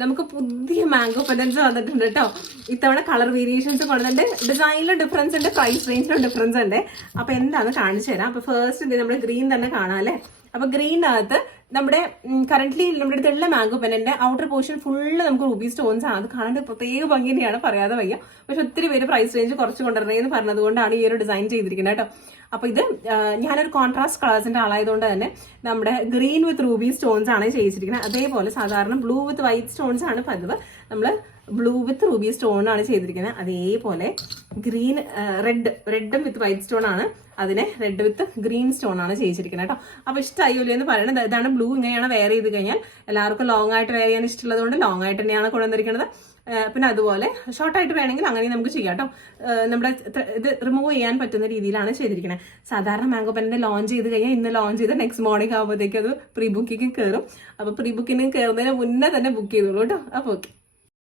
നമുക്ക് പുതിയ മാംഗോ പെൻഡൻസ് വന്നിട്ടുണ്ട് കേട്ടോ. ഇത്തവണ കളർ വേരിയേഷൻസ് കൊണ്ടുണ്ട്, ഡിസൈനിലും ഡിഫറൻസ് ഉണ്ട്, പ്രൈസ് റേഞ്ചിലും ഡിഫറൻസ് ഉണ്ട്. അപ്പൊ എന്താന്ന് കാണിച്ചു തരാം. അപ്പൊ ഫസ്റ്റ് നമ്മൾ ഗ്രീൻ തന്നെ കാണാം അല്ലെ. അപ്പൊ ഗ്രീനകത്ത് നമ്മുടെ കറന്റ്ലി നമ്മുടെ അടുത്തുള്ള മാംഗോ പെന്നിന്റെ ഔട്ടർ പോർഷൻ ഫുള്ള് നമുക്ക് റൂബി സ്റ്റോൺസ് ആണ്. അത് കാണാൻ പ്രത്യേക ഭംഗി തന്നെയാണ്, പറയാതെ വയ്യ. പക്ഷെ ഒത്തിരി പേര് പ്രൈസ് റേഞ്ച് കുറച്ച് കൊണ്ടുവരണേന്ന് പറഞ്ഞതുകൊണ്ടാണ് ഈ ഒരു ഡിസൈൻ ചെയ്തിരിക്കുന്നത് കേട്ടോ. അപ്പൊ ഇത് ഞാനൊരു കോൺട്രാസ്റ്റ് കളേഴ്സിന്റെ ആളായതുകൊണ്ട് തന്നെ നമ്മുടെ ഗ്രീൻ വിത്ത് റൂബി സ്റ്റോൺസ് ആണ് ചെയ്തിരിക്കുന്നത്. അതേപോലെ സാധാരണ ബ്ലൂ വിത്ത് വൈറ്റ് സ്റ്റോൺസ് ആണ് പതിവ്, നമ്മള് ബ്ലൂ വിത്ത് റൂബി സ്റ്റോൺ ആണ് ചെയ്തിരിക്കുന്നത്. അതേപോലെ ഗ്രീൻ റെഡും വിത്ത് വൈറ്റ് സ്റ്റോൺ ആണ്, അതിനെ റെഡ് വിത്ത് ഗ്രീൻ സ്റ്റോൺ ആണ് ചെയ്തിരിക്കുന്നത് കേട്ടോ. അപ്പൊ ഇഷ്ടമായില്ലേ എന്ന് പറയുന്നത്. ഇതാണ് ബ്ലൂ. ഇങ്ങനെയാണ് വെയർ ചെയ്ത് കഴിഞ്ഞാൽ എല്ലാവർക്കും ലോങ് ആയിട്ട് വെയർ ചെയ്യാൻ ഇഷ്ടമുള്ളത് കൊണ്ട് ലോങ് ആയിട്ട് തന്നെയാണ് കൊണ്ടുവന്നിരിക്കുന്നത്. പിന്നെ അതുപോലെ ഷോർട്ടായിട്ട് വേണമെങ്കിൽ അങ്ങനെ നമുക്ക് ചെയ്യാം കേട്ടോ. നമ്മുടെ ഇത് റിമൂവ് ചെയ്യാൻ പറ്റുന്ന രീതിയിലാണ് ചെയ്തിരിക്കുന്നത്. സാധാരണ മാംഗോ പെന്നിന്റെ ലോഞ്ച് ചെയ്ത് കഴിഞ്ഞാൽ ഇന്ന് ലോഞ്ച് ചെയ്ത് നെക്സ്റ്റ് മോർണിംഗ് ആകുമ്പോഴത്തേക്ക് അത് പ്രീ ബുക്കിംഗ് കയറും. അപ്പൊ പ്രീ ബുക്കിംഗ് കയറുന്നതിന് മുന്നേ തന്നെ ബുക്ക് ചെയ്തോളൂ കേട്ടോ. അപ്പൊ ഓക്കെ.